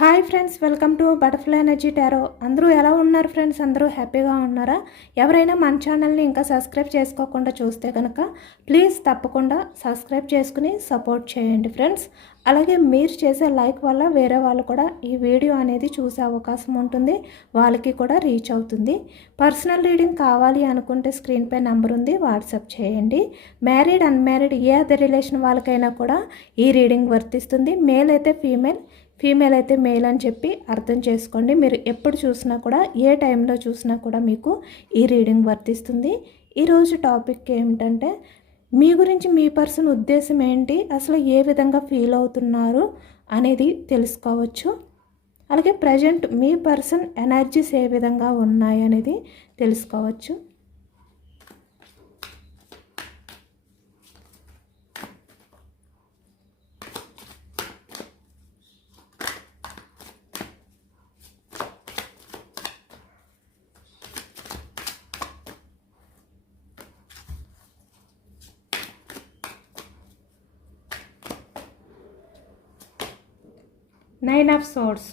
Hi friends, welcome to butterfly energy tarot. అందరూ ఎలా ఉన్నారు ఫ్రెండ్స్? అందరూ హ్యాపీగా ఉన్నారా? ఎవరైనా మన ఛానల్ని ఇంకా సబ్స్క్రైబ్ చేసుకోకుండా చూస్తే కనుక ప్లీజ్ తప్పకుండా సబ్స్క్రైబ్ చేసుకుని సపోర్ట్ చేయండి ఫ్రెండ్స్. అలాగే మీరు చేసే లైక్ వల్ల వేరే వాళ్ళు కూడా ఈ వీడియో అనేది చూసే అవకాశం ఉంటుంది, వాళ్ళకి కూడా రీచ్ అవుతుంది. పర్సనల్ రీడింగ్ కావాలి అనుకుంటే స్క్రీన్పై నెంబర్ ఉంది, వాట్సాప్ చేయండి. మ్యారీడ్ అన్మ్యారీడ్ ఏ అదర్ రిలేషన్ వాళ్ళకైనా కూడా ఈ రీడింగ్ వర్తిస్తుంది. మేల్ అయితే ఫీమేల్ అయితే మేల్ అని చెప్పి అర్థం చేసుకోండి. మీరు ఎప్పుడు చూసినా కూడా ఏ టైంలో చూసినా కూడా మీకు ఈ రీడింగ్ వర్తిస్తుంది. ఈరోజు టాపిక్ ఏమిటంటే మీ గురించి మీ పర్సన్ ఉద్దేశం ఏంటి, అసలు ఏ విధంగా ఫీల్ అవుతున్నారు అనేది తెలుసుకోవచ్చు. అలాగే ప్రజెంట్ మీ పర్సన్ ఎనర్జీస్ ఏ విధంగా ఉన్నాయి అనేది తెలుసుకోవచ్చు. Nine of Swords,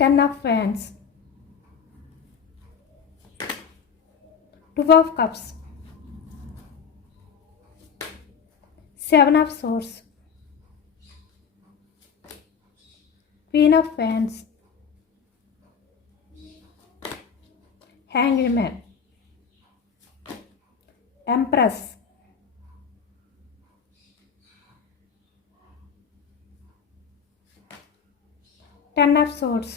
Ten of Wands, Two of Cups, Seven of Swords, Queen of Wands, Hanged Man, Empress, Ten of Swords,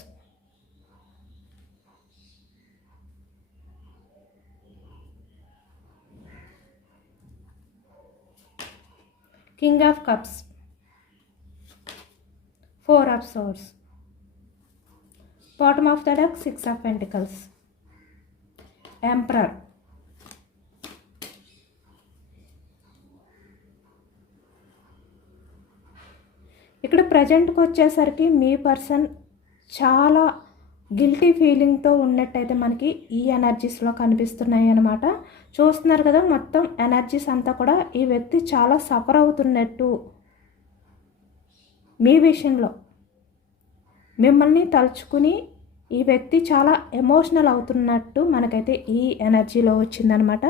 King of Cups, Four of Swords, bottom of the deck Six of Pentacles, Emperor. ఇక్కడ ప్రజెంట్కి వచ్చేసరికి మీ person చాలా guilty ఫీలింగ్తో ఉన్నట్టయితే మనకి ఈ ఎనర్జీస్లో కనిపిస్తున్నాయి అన్నమాట. చూస్తున్నారు కదా, మొత్తం ఎనర్జీస్ అంతా కూడా ఈ వ్యక్తి చాలా సఫర్ అవుతున్నట్టు మీ విషయంలో మిమ్మల్ని తలుచుకుని ఈ వ్యక్తి చాలా ఎమోషనల్ అవుతున్నట్టు మనకైతే ఈ ఎనర్జీలో వచ్చిందనమాట.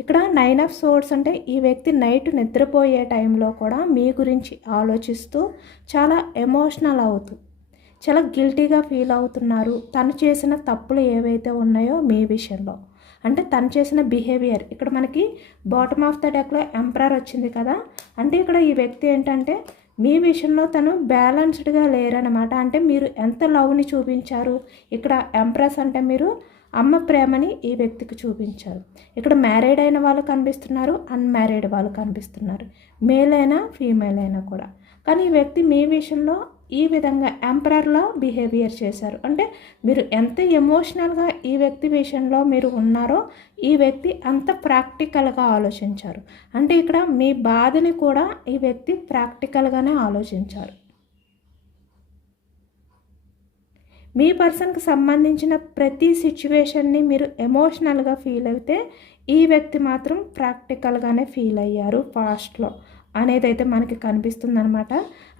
ఇక్కడ నైన్ ఆఫ్ సోర్డ్స్ అంటే ఈ వ్యక్తి నైట్ నిద్రపోయే టైంలో కూడా మీ గురించి ఆలోచిస్తూ చాలా ఎమోషనల్ అవుతూ చాలా గిల్టీగా ఫీల్ అవుతున్నారు. తను చేసిన తప్పులు ఏవైతే ఉన్నాయో మీ విషయంలో, అంటే తను చేసిన బిహేవియర్. ఇక్కడ మనకి బాటమ్ ఆఫ్ ద డెక్లో ఎంపరర్ వచ్చింది కదా, అంటే ఇక్కడ ఈ వ్యక్తి ఏంటంటే మీ విషయంలో తను బ్యాలెన్స్డ్గా లేరనమాట. అంటే మీరు ఎంత లవ్ని చూపించారు, ఇక్కడ ఎంప్రెస్ అంటే మీరు అమ్మ ప్రేమని ఈ వ్యక్తికి చూపించారు. ఇక్కడ మ్యారీడ్ అయిన వాళ్ళు కనిపిస్తున్నారు, అన్మ్యారీడ్ వాళ్ళు కనిపిస్తున్నారు, మేల్ అయినా ఫీమేల్ అయినా కూడా. కానీ ఈ వ్యక్తి మీ విషయంలో ఈ విధంగా ఎంపరర్లా బిహేవియర్ చేశారు. అంటే మీరు ఎంత ఎమోషనల్గా ఈ వ్యక్తి విషయంలో మీరు ఉన్నారో ఈ వ్యక్తి అంత ప్రాక్టికల్గా ఆలోచించారు. అంటే ఇక్కడ మీ బాధని కూడా ఈ వ్యక్తి ప్రాక్టికల్గానే ఆలోచించారు. మీ పర్సన్కి సంబంధించిన ప్రతి సిచ్యువేషన్ని మీరు ఎమోషనల్గా ఫీల్ అయితే ఈ వ్యక్తి మాత్రం ప్రాక్టికల్గానే ఫీల్ అయ్యారు పాస్ట్లో అనేది అయితే మనకి కనిపిస్తుంది అనమాట.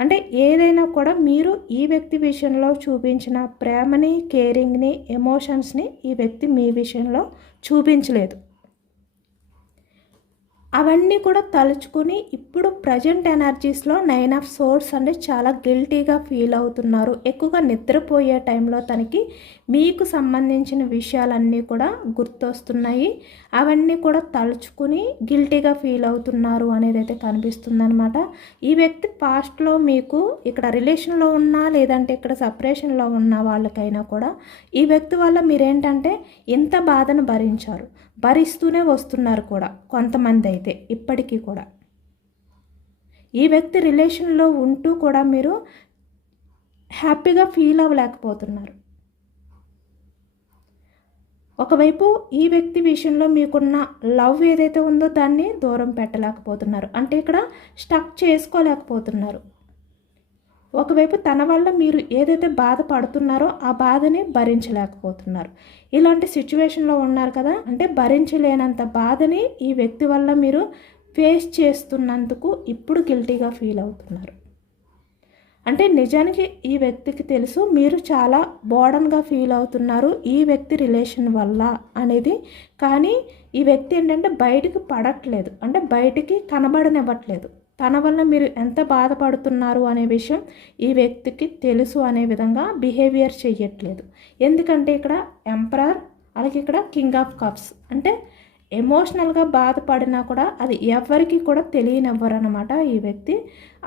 అంటే ఏదైనా కూడా మీరు ఈ వ్యక్తి విషయంలో చూపించిన ప్రేమని, కేరింగ్ని, ఎమోషన్స్ని ఈ వ్యక్తి మీ విషయంలో చూపించలేదు. అవన్నీ కూడా తలుచుకుని ఇప్పుడు ప్రజెంట్ ఎనర్జీస్లో నైన్ ఆఫ్ సోర్డ్స్ అంటే చాలా గిల్టీగా ఫీల్ అవుతున్నారు. ఎక్కువగా నిద్రపోయే టైంలో తనకి మీకు సంబంధించిన విషయాలన్నీ కూడా గుర్తొస్తున్నాయి. అవన్నీ కూడా తలుచుకుని గిల్టీగా ఫీల్ అవుతున్నారు అనేది అయితే కనిపిస్తుందన్నమాట. ఈ వ్యక్తి పాస్ట్లో మీకు ఇక్కడ రిలేషన్లో ఉన్నా లేదంటే ఇక్కడ సపరేషన్లో ఉన్న వాళ్ళకైనా కూడా ఈ వ్యక్తి వల్ల మీరేంటంటే ఇంత బాధను భరిస్తూనే వస్తున్నారు కూడా కొంతమంది అయితే ఇప్పటికీ కూడా. ఈ వ్యక్తి రిలేషన్లో ఉంటూ కూడా మీరు హ్యాపీగా ఫీల్ అవ్వలేకపోతున్నారు. ఒకవైపు ఈ వ్యక్తి విషయంలో మీకున్న లవ్ ఏదైతే ఉందో దాన్ని దూరం పెట్టలేకపోతున్నారు. అంటే ఇక్కడ స్టక్ చేసుకోలేకపోతున్నారు. ఒకవైపు తన వల్ల మీరు ఏదైతే బాధపడుతున్నారో ఆ బాధని భరించలేకపోతున్నారు. ఇలాంటి సిచ్యువేషన్లో ఉన్నారు కదా, అంటే భరించలేనంత బాధని ఈ వ్యక్తి వల్ల మీరు ఫేస్ చేస్తున్నందుకు ఇప్పుడు గిల్టీగా ఫీల్ అవుతున్నారు. అంటే నిజానికి ఈ వ్యక్తికి తెలుసు మీరు చాలా బోర్డన్గా ఫీల్ అవుతున్నారు ఈ వ్యక్తి రిలేషన్ వల్ల అనేది. కానీ ఈ వ్యక్తి ఏంటంటే బయటికి పడట్లేదు, అంటే బయటికి కనబడనివ్వట్లేదు. తన వల్ల మీరు ఎంత బాధపడుతున్నారు అనే విషయం ఈ వ్యక్తికి తెలుసు అనే విధంగా బిహేవియర్ చెయ్యట్లేదు. ఎందుకంటే ఇక్కడ ఎంపరర్, అలాగే ఇక్కడ కింగ్ ఆఫ్ కప్స్, అంటే ఎమోషనల్గా బాధపడినా కూడా అది ఎవరికి కూడా తెలియనివ్వరు అనమాట ఈ వ్యక్తి.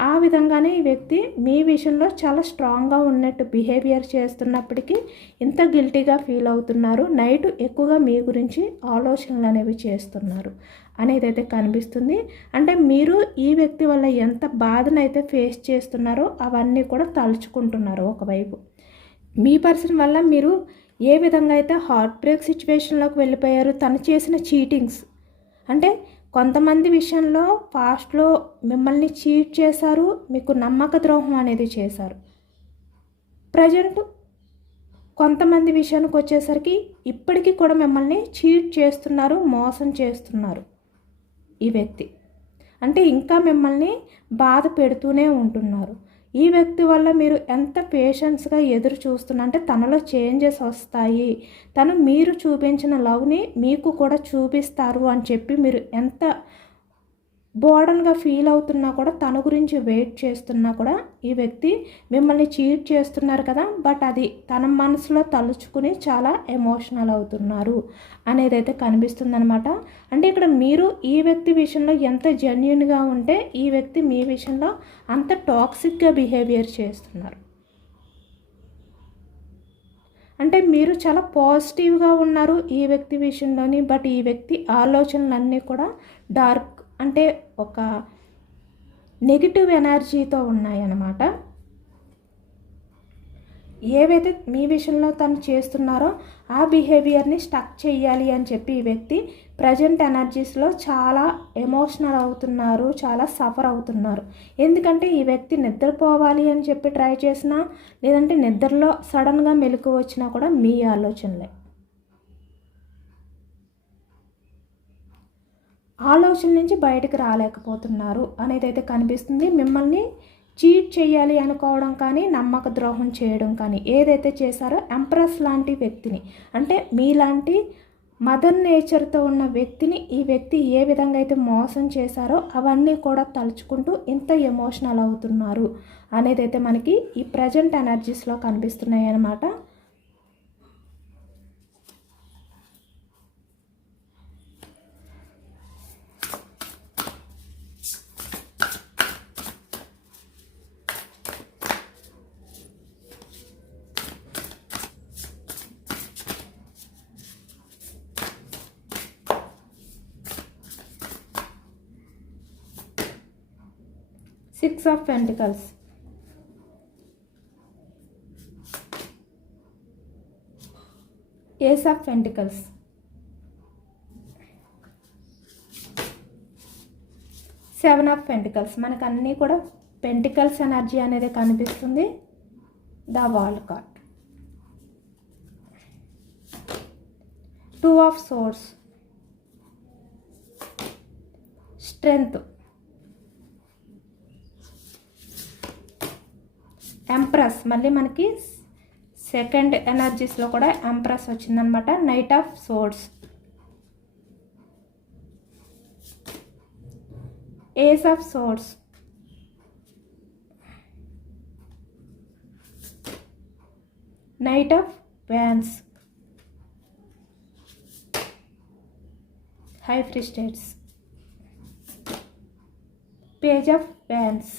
ఆ విధంగానే ఈ వ్యక్తి మీ విషయంలో చాలా స్ట్రాంగ్గా ఉన్నట్టు బిహేవియర్ చేస్తున్నప్పటికీ ఇంత గిల్టీగా ఫీల్ అవుతున్నారు. నైట్ ఎక్కువగా మీ గురించి ఆలోచనలు అనేవి చేస్తున్నారు అనేది అయితే కనిపిస్తుంది. అంటే మీరు ఈ వ్యక్తి వల్ల ఎంత బాధనైతే ఫేస్ చేస్తున్నారో అవన్నీ కూడా తలుచుకుంటున్నారు. ఒకవైపు మీ పర్సన్ వల్ల మీరు ఏ విధంగా అయితే హార్ట్ బ్రేక్ సిచ్యువేషన్లోకి వెళ్ళిపోయారు, తను చేసిన చీటింగ్స్, అంటే కొంతమంది విషయంలో పాస్ట్లో మిమ్మల్ని చీట్ చేశారు, మీకు నమ్మక ద్రోహం అనేది చేశారు. ప్రజెంట్ కొంతమంది విషయానికి వచ్చేసరికి ఇప్పటికీ కూడా మిమ్మల్ని చీట్ చేస్తున్నారు, మోసం చేస్తున్నారు ఈ వ్యక్తి. అంటే ఇంకా మిమ్మల్ని బాధ పెడుతూనే ఉంటున్నారు. ఈ వ్యక్తి వల్ల మీరు ఎంత పేషెన్స్గా ఎదురు చూస్తున్నా, అంటే తనలో చేంజెస్ వస్తాయి, తను మీరు చూపించిన లవ్ని మీకు కూడా చూపిస్తారు అని చెప్పి మీరు ఎంత బోర్డన్గా ఫీల్ అవుతున్నా కూడా తన గురించి వెయిట్ చేస్తున్నా కూడా ఈ వ్యక్తి మిమ్మల్ని చీట్ చేస్తున్నారు కదా, బట్ అది తన మనసులో తలుచుకుని చాలా ఎమోషనల్ అవుతున్నారు అనేది అయితే కనిపిస్తుంది అనమాట. అంటే ఇక్కడ మీరు ఈ వ్యక్తి విషయంలో ఎంత జెన్యున్గా ఉంటే ఈ వ్యక్తి మీ విషయంలో అంత టాక్సిక్గా బిహేవియర్ చేస్తున్నారు. అంటే మీరు చాలా పాజిటివ్గా ఉన్నారు ఈ వ్యక్తి విషయంలోని, బట్ ఈ వ్యక్తి ఆలోచనలన్నీ కూడా డార్క్, అంటే ఒక నెగిటివ్ ఎనర్జీతో ఉన్నాయన్నమాట. ఏవైతే మీ విషయంలో తను చేస్తున్నారో ఆ బిహేవియర్ని స్టక్ చేయాలి అని చెప్పి ఈ వ్యక్తి ప్రజెంట్ ఎనర్జీస్లో చాలా ఎమోషనల్ అవుతున్నారు, చాలా సఫర్ అవుతున్నారు. ఎందుకంటే ఈ వ్యక్తి నిద్రపోవాలి అని చెప్పి ట్రై చేసినా, లేదంటే నిద్రలో సడన్గా మెలకు వచ్చినా కూడా మీ ఆలోచనలే. ఆలోచన నుంచి బయటకు రాలేకపోతున్నారు అనేది అయితే కనిపిస్తుంది. మిమ్మల్ని చీట్ చేయాలి అనుకోవడం కానీ, నమ్మక ద్రోహం చేయడం కానీ ఏదైతే చేశారో ఎంప్రెస్ లాంటి వ్యక్తిని, అంటే మీలాంటి మదర్ నేచర్తో ఉన్న వ్యక్తిని ఈ వ్యక్తి ఏ విధంగా అయితే మోసం చేశారో అవన్నీ కూడా తలుచుకుంటూ ఇంత ఎమోషనల్ అవుతున్నారు అనేది అయితే మనకి ఈ ప్రజెంట్ ఎనర్జీస్లో కనిపిస్తున్నాయి అన్నమాట. Six of Pentacles, Ace of Pentacles, Seven of Pentacles. మనకు అన్నీ కూడా పెంటికల్స్ ఎనర్జీ అనేది కనిపిస్తుంది. The wall card, Two of Swords, strength, empress. మళ్ళీ మనకి సెకండ్ ఎనర్జీస్లో కూడా ఎంప్రెస్ వచ్చిందనమాట. Knight of swords, ace of swords, knight of wands, high priestess, page of wands,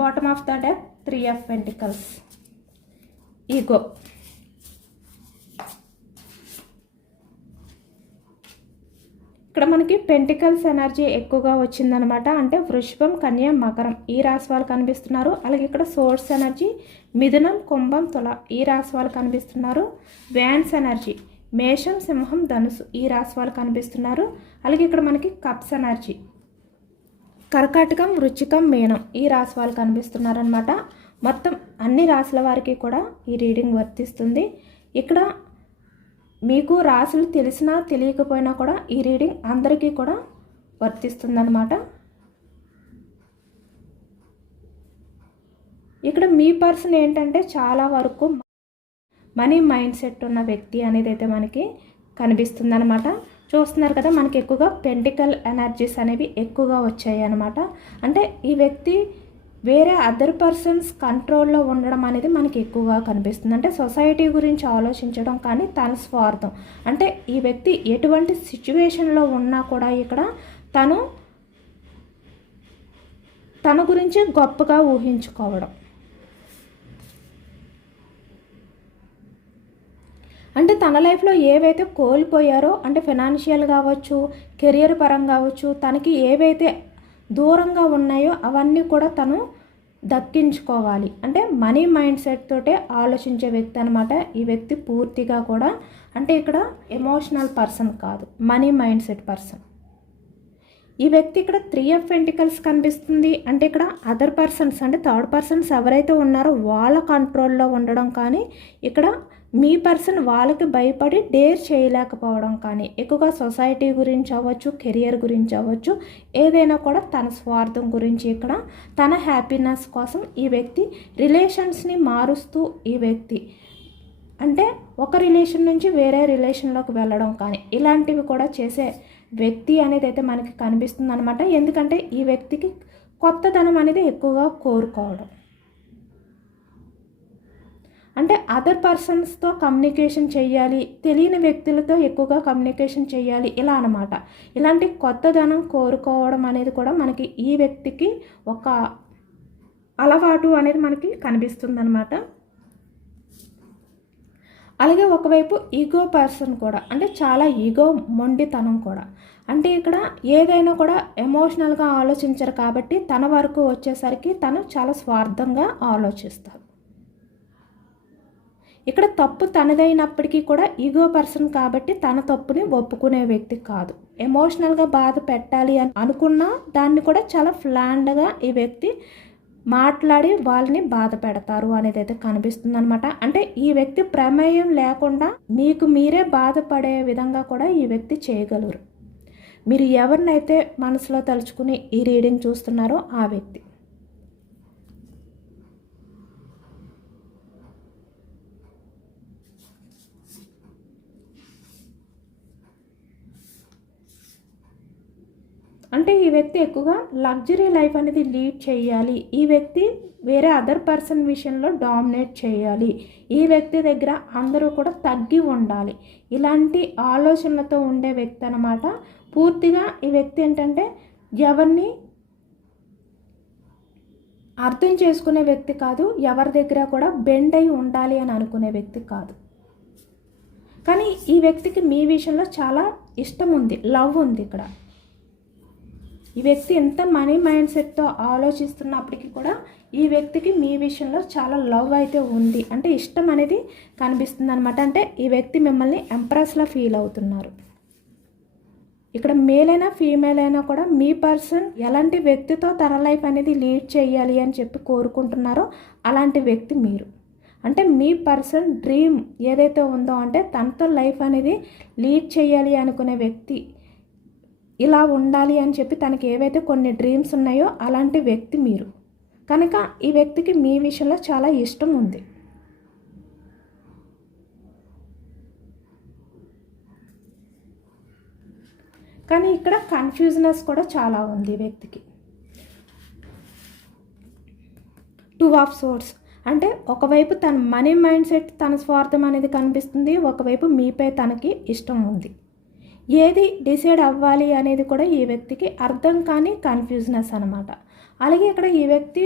bottom of the deck, Three of Pentacles, ego. ఇక్కడ మనకి pentacles energy ఎక్కువగా వచ్చిందనమాట. అంటే వృషభం, కన్య, మకరం ఈ రాశి వాళ్ళు కనిపిస్తున్నారు. అలాగే ఇక్కడ సోర్స్ ఎనర్జీ మిథునం, కుంభం, తుల ఈ రాశి వాళ్ళు కనిపిస్తున్నారు. వ్యాన్స్ ఎనర్జీ మేషం, సింహం, ధనుసు ఈ రాశి వాళ్ళు కనిపిస్తున్నారు. అలాగే ఇక్కడ మనకి కప్స్ ఎనర్జీ కర్కాటకం, వృశ్చికం, మీనం ఈ రాశి వాళ్ళు కనిపిస్తున్నారనమాట. మొత్తం అన్ని రాశుల వారికి కూడా ఈ రీడింగ్ వర్తిస్తుంది. ఇక్కడ మీకు రాశులు తెలిసినా తెలియకపోయినా కూడా ఈ రీడింగ్ అందరికీ కూడా వర్తిస్తుందన్నమాట. ఇక్కడ మీ పర్సన్ ఏంటంటే చాలా వరకు మనీ మైండ్ సెట్ ఉన్న వ్యక్తి అనేది అయితే మనకి కనిపిస్తుంది అనమాట. చూస్తున్నారు కదా, మనకి ఎక్కువగా పెంటికల్ ఎనర్జీస్ అనేవి ఎక్కువగా వచ్చాయి అనమాట. అంటే ఈ వ్యక్తి వేరే అదర్ పర్సన్స్ కంట్రోల్లో ఉండడం అనేది మనకి ఎక్కువగా కనిపిస్తుంది. అంటే సొసైటీ గురించి ఆలోచించడం కానీ తన స్వార్థం. అంటే ఈ వ్యక్తి ఎటువంటి సిచ్యువేషన్లో ఉన్నా కూడా ఇక్కడ తన గురించి గొప్పగా ఊహించుకోవడం. అంటే తన లైఫ్లో ఏవైతే కోల్పోయారో, అంటే ఫైనాన్షియల్ కావచ్చు, కెరియర్ పరంగా కావచ్చు, తనకి ఏవైతే దూరంగా ఉన్నాయో అవన్నీ కూడా తను దక్కించుకోవాలి. అంటే మనీ మైండ్ సెట్ తోటే ఆలోచించే వ్యక్తి అనమాట ఈ వ్యక్తి పూర్తిగా కూడా. అంటే ఇక్కడ ఎమోషనల్ పర్సన్ కాదు, మనీ మైండ్ సెట్ పర్సన్. ఈ వ్యక్తి ఇక్కడ 3 ఆఫ్ పెంటికల్స్ కనిపిస్తుంది. అంటే ఇక్కడ అదర్ పర్సన్స్, అంటే థర్డ్ పర్సన్స్ ఎవరైతే ఉన్నారో వాళ్ళ కంట్రోల్లో ఉండడం కానీ, ఇక్కడ మీ పర్సన్ వాళ్ళకి భయపడి డేర్ చేయలేకపోవడం కానీ, ఎక్కువగా సొసైటీ గురించి అవ్వచ్చు, కెరియర్ గురించి అవ్వచ్చు, ఏదైనా కూడా తన స్వార్థం గురించి, ఇక్కడ తన హ్యాపీనెస్ కోసం ఈ వ్యక్తి రిలేషన్స్ని మారుస్తూ ఈ వ్యక్తి అంటే ఒక రిలేషన్ నుంచి వేరే రిలేషన్లోకి వెళ్ళడం కానీ ఇలాంటివి కూడా చేసే వ్యక్తి అనేది అయితే మనకి కనిపిస్తుంది అనమాట. ఎందుకంటే ఈ వ్యక్తికి కొత్తదనం అనేది ఎక్కువగా కోరుకోవడం, అంటే అదర్ పర్సన్స్తో కమ్యూనికేషన్ చేయాలి, తెలియని వ్యక్తులతో ఎక్కువగా కమ్యూనికేషన్ చేయాలి, ఇలా అనమాట. ఇలాంటి కొత్తదనం కోరుకోవడం అనేది కూడా మనకి ఈ వ్యక్తికి ఒక అలవాటు అనేది మనకి కనిపిస్తుంది అనమాట. అలాగే ఒకవైపు ఈగో పర్సన్ కూడా, అంటే చాలా ఈగో మొండితనం కూడా. అంటే ఇక్కడ ఏదైనా కూడా ఎమోషనల్గా ఆలోచించరు కాబట్టి తన వరకు వచ్చేసరికి తను చాలా స్వార్థంగా ఆలోచిస్తారు. ఇక్కడ తప్పు తనదైనప్పటికీ కూడా ఈగో పర్సన్ కాబట్టి తన తప్పుని ఒప్పుకునే వ్యక్తి కాదు. ఎమోషనల్గా బాధ పెట్టాలి అని అనుకున్నా దాన్ని కూడా చాలా ప్లాన్డ్గా ఈ వ్యక్తి మాట్లాడి వాళ్ళని బాధ పెడతారు అనేది అయితే కనిపిస్తుంది అనమాట. అంటే ఈ వ్యక్తి ప్రమేయం లేకుండా మీకు మీరే బాధపడే విధంగా కూడా ఈ వ్యక్తి చేయగలరు. మీరు ఎవరినైతే మనసులో తలుచుకుని ఈ రీడింగ్ చూస్తున్నారో ఆ వ్యక్తి. అంటే ఈ వ్యక్తి ఎక్కువగా లగ్జరీ లైఫ్ అనేది లీడ్ చేయాలి, ఈ వ్యక్తి వేరే అదర్ పర్సన్ విషయంలో డామినేట్ చేయాలి, ఈ వ్యక్తి దగ్గర అందరూ కూడా తగ్గి ఉండాలి, ఇలాంటి ఆలోచనలతో ఉండే వ్యక్తి అన్నమాట. పూర్తిగా ఈ వ్యక్తి ఏంటంటే ఎవరిని అర్థం చేసుకునే వ్యక్తి కాదు, ఎవరి దగ్గర కూడా బెండ్ అయి ఉండాలి అని అనుకునే వ్యక్తి కాదు. కానీ ఈ వ్యక్తికి మీ విషయంలో చాలా ఇష్టం ఉంది, లవ్ ఉంది. ఇక్కడ ఈ వ్యక్తి ఎంత మనీ మైండ్ సెట్తో ఆలోచిస్తున్నప్పటికీ కూడా ఈ వ్యక్తికి మీ విషయంలో చాలా లవ్ అయితే ఉంది, అంటే ఇష్టం అనేది కనిపిస్తుంది అనమాట. అంటే ఈ వ్యక్తి మిమ్మల్ని ఎంప్రెస్లా ఫీల్ అవుతున్నారు. ఇక్కడ మేల్ అయినా ఫీమేల్ అయినా కూడా మీ పర్సన్ ఎలాంటి వ్యక్తితో తన లైఫ్ అనేది లీడ్ చేయాలి అని చెప్పి కోరుకుంటున్నారో అలాంటి వ్యక్తి మీరు. అంటే మీ పర్సన్ డ్రీమ్ ఏదైతే ఉందో, అంటే తనతో లైఫ్ అనేది లీడ్ చేయాలి అనుకునే వ్యక్తి, ఇలా ఉండాలి అని చెప్పి తనకి ఏవైతే కొన్ని డ్రీమ్స్ ఉన్నాయో అలాంటి వ్యక్తి మీరు. కనుక ఈ వ్యక్తికి మీ విషయంలో చాలా ఇష్టం ఉంది. కానీ ఇక్కడ కన్ఫ్యూజనెస్ కూడా చాలా ఉంది ఈ వ్యక్తికి. 2 ఆఫ్ సోర్డ్స్, అంటే ఒకవైపు తన మనీ మైండ్ సెట్, తన స్వార్థం అనేది కనిపిస్తుంది, ఒకవైపు మీపై తనకి ఇష్టం ఉంది. ఏది డిసైడ్ అవ్వాలి అనేది కూడా ఈ వ్యక్తికి అర్థం కాని కన్ఫ్యూజనెస్ అనమాట. అలాగే ఇక్కడ ఈ వ్యక్తి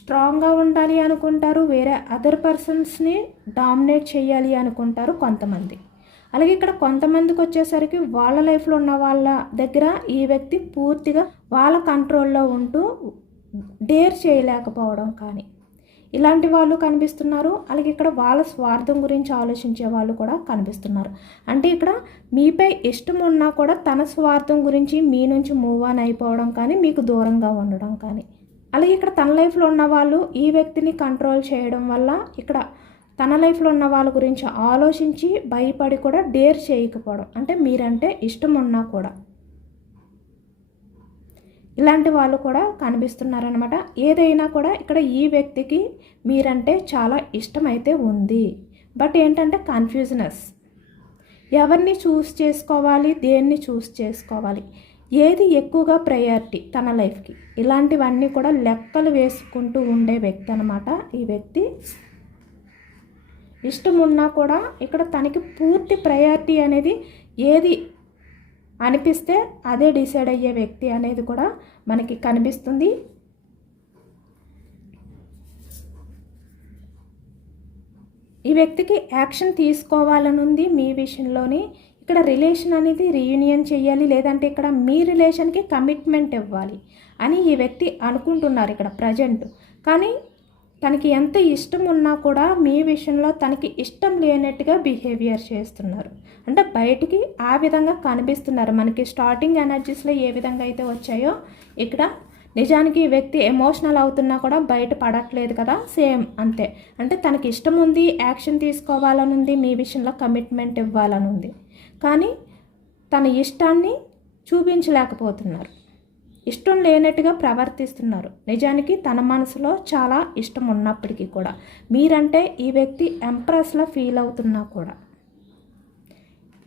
స్ట్రాంగ్గా ఉండాలి అనుకుంటారు, వేరే అదర్ పర్సన్స్ని డామినేట్ చేయాలి అనుకుంటారు కొంతమంది. అలాగే ఇక్కడ కొంతమందికి వచ్చేసరికి వాళ్ళ లైఫ్లో ఉన్న వాళ్ళ దగ్గర ఈ వ్యక్తి పూర్తిగా వాళ్ళ కంట్రోల్లో ఉంటూ డేర్ చేయలేకపోవడం కానీ ఇలాంటి వాళ్ళు కనిపిస్తున్నారు. అలాగే ఇక్కడ వాళ్ళ స్వార్థం గురించి ఆలోచించే వాళ్ళు కూడా కనిపిస్తున్నారు. అంటే ఇక్కడ మీపై ఇష్టం ఉన్నా కూడా తన స్వార్థం గురించి మీ నుంచి మూవ్ ఆన్ అయిపోవడం కానీ, మీకు దూరంగా ఉండడం కానీ. అలాగే ఇక్కడ తన లైఫ్లో ఉన్న వాళ్ళు ఈ వ్యక్తిని కంట్రోల్ చేయడం వల్ల ఇక్కడ తన లైఫ్లో ఉన్న వాళ్ళ గురించి ఆలోచించి భయపడి కూడా డేర్ చేయకపోవడం, అంటే మీరంటే ఇష్టం ఉన్నా కూడా. ఇలాంటి వాళ్ళు కూడా కనిపిస్తున్నారనమాట. ఏదైనా కూడా ఇక్కడ ఈ వ్యక్తికి మీరంటే చాలా ఇష్టం అయితే ఉంది. బట్ ఏంటంటే కన్ఫ్యూజనెస్, ఎవరిని చూస్ చేసుకోవాలి, దేన్ని చూస్ చేసుకోవాలి, ఏది ఎక్కువగా ప్రయారిటీ తన లైఫ్కి, ఇలాంటివన్నీ కూడా లెక్కలు వేసుకుంటూ ఉండే వ్యక్తి అనమాట ఈ వ్యక్తి. ఇష్టం ఉన్నా కూడా ఇక్కడ తనకి పూర్తి ప్రయారిటీ అనేది ఏది అనిపిస్తే అదే డిసైడ్ అయ్యే వ్యక్తి అనేది కూడా మనకి కనిపిస్తుంది. ఈ వ్యక్తికి యాక్షన్ తీసుకోవాలని ఉంది మీ విషయంలోని. ఇక్కడ రిలేషన్ అనేది రీయూనియన్ చేయాలి, లేదంటే ఇక్కడ మీ రిలేషన్కి కమిట్మెంట్ ఇవ్వాలి అని ఈ వ్యక్తి అనుకుంటున్నారు ఇక్కడ ప్రజెంట్. కానీ తనకి ఎంత ఇష్టం ఉన్నా కూడా మీ విషయంలో తనకి ఇష్టం లేనట్టుగా బిహేవియర్ చేస్తున్నారు. అంటే బయటికి ఆ విధంగా కనిపిస్తున్నారు. మనకి స్టార్టింగ్ ఎనర్జీస్లో ఏ విధంగా అయితే వచ్చాయో ఇక్కడ నిజానికి ఈ వ్యక్తి ఎమోషనల్ అవుతున్నా కూడా బయట పడట్లేదు కదా, సేమ్ అంతే. అంటే తనకి ఇష్టం ఉంది, యాక్షన్ తీసుకోవాలని ఉంది, మీ విషయంలో కమిట్మెంట్ ఇవ్వాలని ఉంది, కానీ తన ఇష్టాన్ని చూపించలేకపోతున్నారు, ఇష్టం లేనట్టుగా ప్రవర్తిస్తున్నారు. నిజానికి తన మనసులో చాలా ఇష్టం ఉన్నప్పటికీ కూడా మీరంటే ఈ వ్యక్తి ఎంప్రెస్లా ఫీల్ అవుతున్నా కూడా,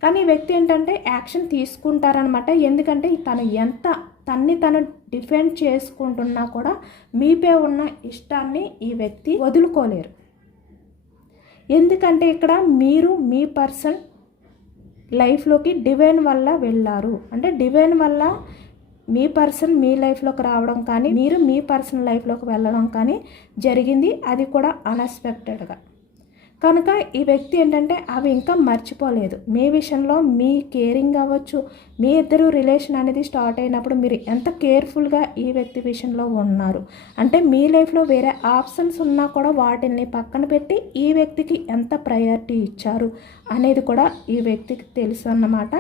కానీ ఈ వ్యక్తి ఏంటంటే యాక్షన్ తీసుకుంటారనమాట. ఎందుకంటే తను డిఫెండ్ చేసుకుంటున్నా కూడా మీపై ఉన్న ఇష్టాన్ని ఈ వ్యక్తి వదులుకోలేరు. ఎందుకంటే ఇక్కడ మీరు మీ పర్సన్ లైఫ్లోకి డివైన్ వల్ల వెళ్ళారు. అంటే డివైన్ వల్ల మీ పర్సన్ మీ లైఫ్లోకి రావడం కానీ మీరు మీ పర్సన్ లైఫ్లోకి వెళ్ళడం కానీ జరిగింది, అది కూడా అన్ఎక్స్పెక్టెడ్గా. కనుక ఈ వ్యక్తి ఏంటంటే అవి ఇంకా మర్చిపోలేదు. మీ విషయంలో మీ కేరింగ్ అవ్వచ్చు, మీ ఇద్దరు రిలేషన్ అనేది స్టార్ట్ అయినప్పుడు మీరు ఎంత కేర్ఫుల్గా ఈ వ్యక్తి విషయంలో ఉన్నారు, అంటే మీ లైఫ్లో వేరే ఆప్షన్స్ ఉన్నా కూడా వాటిని పక్కన పెట్టి ఈ వ్యక్తికి ఎంత ప్రయారిటీ ఇచ్చారు అనేది కూడా ఈ వ్యక్తికి తెలుసు అన్నమాట.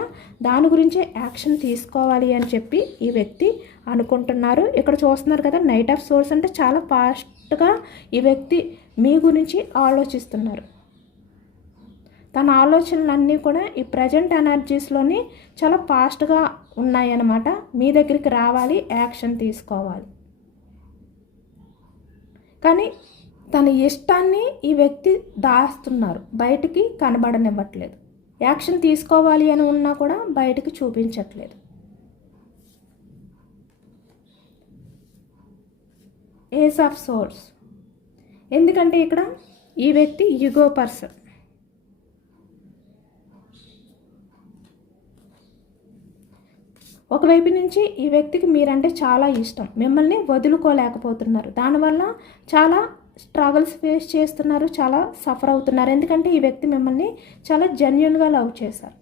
దాని గురించి యాక్షన్ తీసుకోవాలి అని చెప్పి ఈ వ్యక్తి అనుకుంటున్నారు. ఇక్కడ చూస్తున్నారు కదా, నైట్ ఆఫ్ సోర్స్ అంటే చాలా ఫాస్ట్గా ఈ వ్యక్తి మీ గురించి ఆలోచిస్తున్నారు. తన ఆలోచనలన్నీ కూడా ఈ ప్రజెంట్ ఎనర్జీస్లోని చాలా ఫాస్ట్గా ఉన్నాయన్నమాట. మీ దగ్గరికి రావాలి, యాక్షన్ తీసుకోవాలి, కానీ తన ఇష్టాన్ని ఈ వ్యక్తి దాస్తున్నారు, బయటికి కనబడనివ్వట్లేదు. యాక్షన్ తీసుకోవాలి అని ఉన్నా కూడా బయటికి చూపించట్లేదు. ఏస్ ఆఫ్ సోర్స్, ఎందుకంటే ఇక్కడ ఈ వ్యక్తి ఈగో పర్సన్. ఒకవైపు నుంచి ఈ వ్యక్తికి మీరంటే చాలా ఇష్టం, మిమ్మల్ని వదులుకోలేకపోతున్నారు, దానివల్ల చాలా స్ట్రగల్స్ ఫేస్ చేస్తున్నారు, చాలా సఫర్ అవుతున్నారు. ఎందుకంటే ఈ వ్యక్తి మిమ్మల్ని చాలా జెన్యూన్గా లవ్ చేశారు.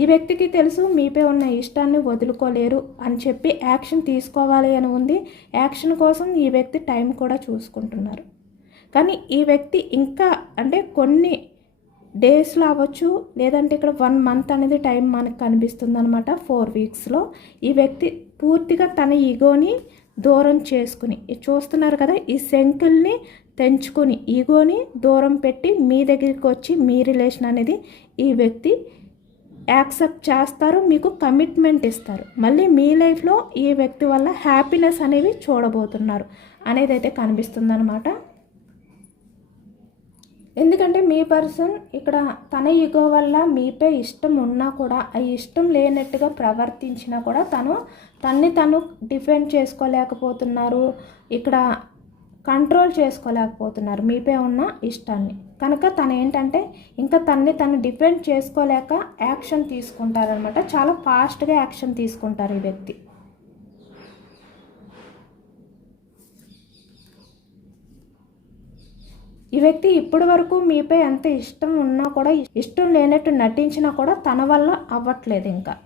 ఈ వ్యక్తికి తెలుసు మీపై ఉన్న ఇష్టాన్ని వదులుకోలేరు అని చెప్పి యాక్షన్ తీసుకోవాలి అని ఉంది. యాక్షన్ కోసం ఈ వ్యక్తి టైం కూడా చూసుకుంటున్నారు. కానీ ఈ వ్యక్తి ఇంకా అంటే కొన్ని డేస్లో అవ్వచ్చు, లేదంటే ఇక్కడ 1 మంత్ అనేది టైం మనకు కనిపిస్తుంది అనమాట. 4 వీక్స్లో ఈ వ్యక్తి పూర్తిగా తన ఈగోని దూరం చేసుకుని, చూస్తున్నారు కదా, ఈ శంకుల్ని తెంచుకొని ఈగోని దూరం పెట్టి మీ దగ్గరికి వచ్చి మీ రిలేషన్ అనేది ఈ వ్యక్తి యాక్సెప్ట్ చేస్తారు, మీకు కమిట్మెంట్ ఇస్తారు. మళ్ళీ మీ లైఫ్లో ఈ వ్యక్తి వల్ల హ్యాపీనెస్ అనేవి చూడబోతున్నారు అనేది అయితే కనిపిస్తుంది అనమాట. ఎందుకంటే మీ పర్సన్ ఇక్కడ తన ఈగో వల్ల మీపై ఇష్టం ఉన్నా కూడా ఆ ఇష్టం లేనట్టుగా ప్రవర్తించినా కూడా తను డిఫెండ్ చేసుకోలేకపోతున్నారు, ఇక్కడ కంట్రోల్ చేసుకోలేకపోతున్నారు మీపై ఉన్న ఇష్టాన్ని. కనుక తను ఏంటంటే ఇంకా తను డిఫెండ్ చేసుకోలేక యాక్షన్ తీసుకుంటారనమాట. చాలా ఫాస్ట్గా యాక్షన్ తీసుకుంటారు ఈ వ్యక్తి. ఈ వ్యక్తి ఇప్పటి వరకు మీపై ఎంత ఇష్టం ఉన్నా కూడా, ఇష్టం లేనట్టు నటించినా కూడా తన వల్ల అవ్వట్లేదు. ఇంకా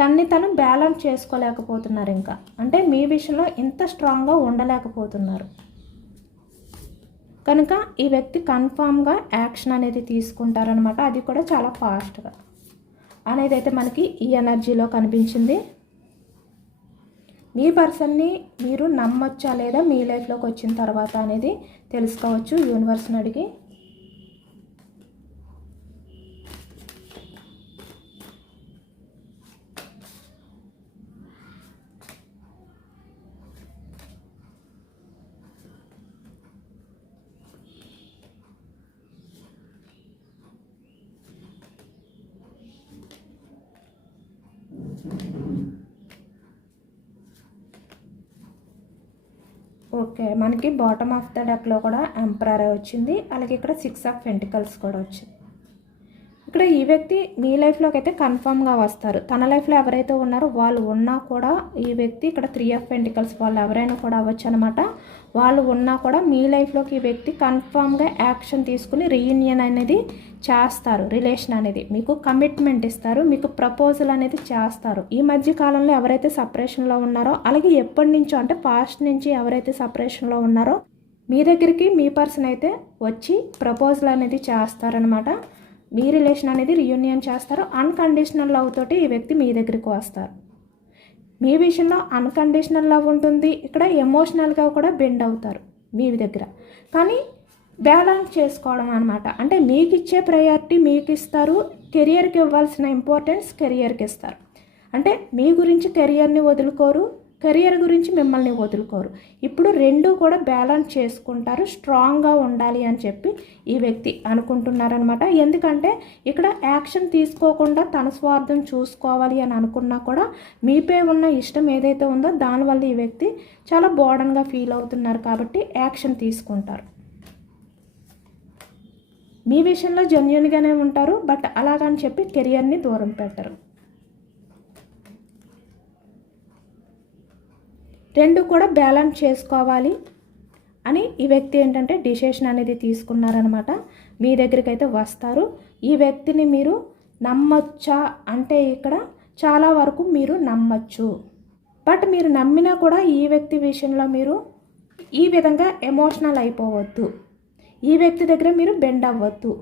తను బ్యాలెన్స్ చేసుకోలేకపోతున్నారు. ఇంకా అంటే మీ విషయంలో ఇంత స్ట్రాంగ్గా ఉండలేకపోతున్నారు. కనుక ఈ వ్యక్తి కన్ఫామ్గా యాక్షన్ అనేది తీసుకుంటారనమాట. అది కూడా చాలా ఫాస్ట్గా అనేది అయితే మనకి ఈ ఎనర్జీలో కనిపించింది. మీ పర్సన్ని మీరు నమ్మొచ్చా లేదా మీ లైఫ్లోకి వచ్చిన తర్వాత అనేది తెలుసుకోవచ్చు యూనివర్స్ని అడిగి. ఓకే, మనకి బాటమ్ ఆఫ్ ద డెక్లో కూడా ఎంపరర్ వచ్చింది, అలాగే ఇక్కడ 6 ఆఫ్ పెంటికల్స్ కూడా వచ్చింది. ఇక్కడ ఈ వ్యక్తి మీ లైఫ్లోకి అయితే కన్ఫామ్గా వస్తారు. తన లైఫ్లో ఎవరైతే ఉన్నారో వాళ్ళు ఉన్నా కూడా ఈ వ్యక్తి ఇక్కడ 3 ఆఫ్ పెంటికల్స్ వాళ్ళు ఎవరైనా కూడా అవ్వచ్చు అనమాట. వాళ్ళు ఉన్నా కూడా మీ లైఫ్లోకి ఈ వ్యక్తి కన్ఫామ్గా యాక్షన్ తీసుకుని రీయూనియన్ అనేది చేస్తారు. రిలేషన్ అనేది మీకు కమిట్మెంట్ ఇస్తారు, మీకు ప్రపోజల్ అనేది చేస్తారు. ఈ మధ్య కాలంలో ఎవరైతే సపరేషన్లో ఉన్నారో, అలాగే ఎప్పటి నుంచో అంటే పాస్ట్ నుంచి ఎవరైతే సపరేషన్లో ఉన్నారో మీ దగ్గరికి మీ పర్సన్ అయితే వచ్చి ప్రపోజల్ అనేది చేస్తారనమాట. మీ రిలేషన్ అనేది రీయూనియన్ చేస్తారు. అన్కండిషనల్ లవ్ తోటి ఈ వ్యక్తి మీ దగ్గరికి వస్తారు. మీ విషయంలో అన్కండిషనల్ లవ్ ఉంటుంది, ఇక్కడ ఎమోషనల్గా కూడా బెండ్ అవుతారు మీ దగ్గర. కానీ బ్యాలెన్స్ చేసుకోవడం అనమాట. అంటే మీకు ఇచ్చే ప్రయారిటీ మీకు ఇస్తారు, కెరియర్కి ఇవ్వాల్సిన ఇంపార్టెన్స్ కెరియర్కి ఇస్తారు. అంటే మీ గురించి కెరియర్ని వదులుకోరు, కెరియర్ గురించి మిమ్మల్ని వదులుకోరు. ఇప్పుడు రెండు కూడా బ్యాలెన్స్ చేసుకుంటారు, స్ట్రాంగ్గా ఉండాలి అని చెప్పి ఈ వ్యక్తి అనుకుంటున్నారనమాట. ఎందుకంటే ఇక్కడ యాక్షన్ తీసుకోకుండా తన స్వార్థం చూసుకోవాలి అని అనుకున్నా కూడా మీపై ఉన్న ఇష్టం ఏదైతే ఉందో దానివల్ల ఈ వ్యక్తి చాలా బోర్డన్గా ఫీల్ అవుతున్నారు కాబట్టి యాక్షన్ తీసుకుంటారు. మీ విషయంలో జెన్యూన్గానే ఉంటారు, బట్ అలాగని చెప్పి కెరియర్ని దూరం పెట్టరు. రెండు కూడా బ్యాలెన్స్ చేసుకోవాలి అని ఈ వ్యక్తి ఏంటంటే డిసిషన్ అనేది తీసుకున్నారనమాట. మీ దగ్గరికి అయితే వస్తారు. ఈ వ్యక్తిని మీరు నమ్మొచ్చా అంటే ఇక్కడ చాలా వరకు మీరు నమ్మచ్చు. బట్ మీరు నమ్మినా కూడా ఈ వ్యక్తి విషయంలో మీరు ఈ విధంగా ఎమోషనల్ అయిపోవద్దు. ఈ వ్యక్తి దగ్గర మీరు బెండ్ అవ్వద్దు.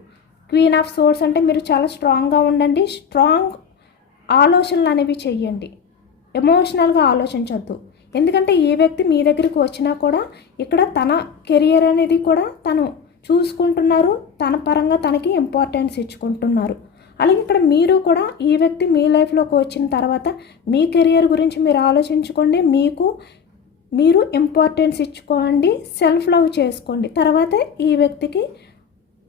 క్వీన్ ఆఫ్ సోర్స్ అంటే మీరు చాలా స్ట్రాంగ్గా ఉండండి, స్ట్రాంగ్ ఆలోచనలు అనేవి చెయ్యండి, ఎమోషనల్గా ఆలోచించొద్దు. ఎందుకంటే ఈ వ్యక్తి మీ దగ్గరికి వచ్చినా కూడా ఇక్కడ తన కెరియర్ అనేది కూడా తను చూసుకుంటున్నారు, తన పరంగా తనకి ఇంపార్టెన్స్ ఇచ్చుకుంటున్నారు. అలాగే ఇక్కడ మీరు కూడా ఈ వ్యక్తి మీ లైఫ్లోకి వచ్చిన తర్వాత మీ కెరియర్ గురించి మీరు ఆలోచించుకోండి, మీరు ఇంపార్టెన్స్ ఇచ్చుకోండి, సెల్ఫ్ లవ్ చేసుకోండి, తర్వాత ఈ వ్యక్తికి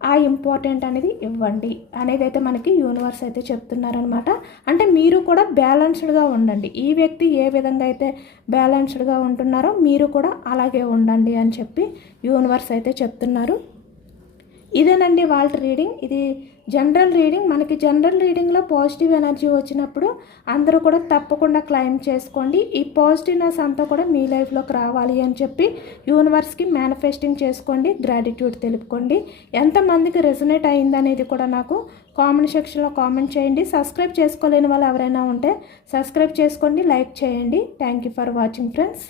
ఆ ఇంపార్టెంట్ అనేది ఇవ్వండి అనేది అయితే మనకి యూనివర్స్ అయితే చెప్తున్నారనమాట. అంటే మీరు కూడా బ్యాలెన్స్డ్గా ఉండండి. ఈ వ్యక్తి ఏ విధంగా అయితే బ్యాలెన్స్డ్గా ఉంటున్నారో మీరు కూడా అలాగే ఉండండి అని చెప్పి యూనివర్స్ అయితే చెప్తున్నారు. ఇదేనండి వాళ్ళ రీడింగ్. ఇది జనరల్ రీడింగ్. మనకి జనరల్ రీడింగ్లో పాజిటివ్ ఎనర్జీ వచ్చినప్పుడు అందరూ కూడా తప్పకుండా క్లైమ్ చేసుకోండి. ఈ పాజిటివ్నెస్ అంతా కూడా మీ లైఫ్లోకి రావాలి అని చెప్పి యూనివర్స్కి మేనిఫెస్టింగ్ చేసుకోండి, గ్రాటిట్యూడ్ తెలుపుకోండి. ఎంతమందికి రెజొనేట్ అయిందనేది కూడా నాకు కామెంట్ సెక్షన్లో కామెంట్ చేయండి. సబ్స్క్రైబ్ చేసుకోలేని వాళ్ళు ఎవరైనా ఉంటే సబ్స్క్రైబ్ చేసుకోండి, లైక్ చేయండి. Thank you for watching friends.